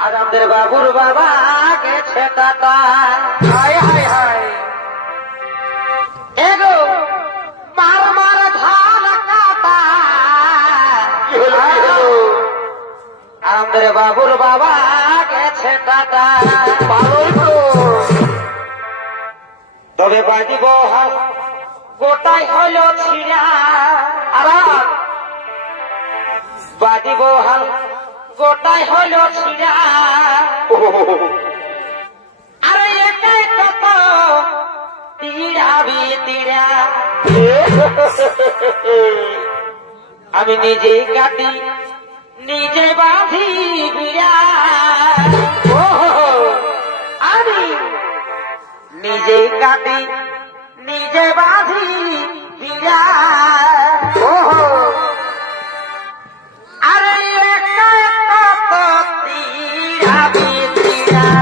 বাবুর বাবা গেছে টাটা হায় হায় হায়। এগো মার মার ধান কাটা। কি হলো কি হলো? আমাদের বাবুর বাবা গেছে ভালোই তবে বাজিব হাত গোটাই হইল ছিড়া। আবার বাজিব হাত গোটাই হইল ছিড়া আরে একাই কত তীড়া আমি নিজেই কাটি নিজে বাঁধি বিড়া আমি নিজেই কাটি নিজে বাঁধি Stop.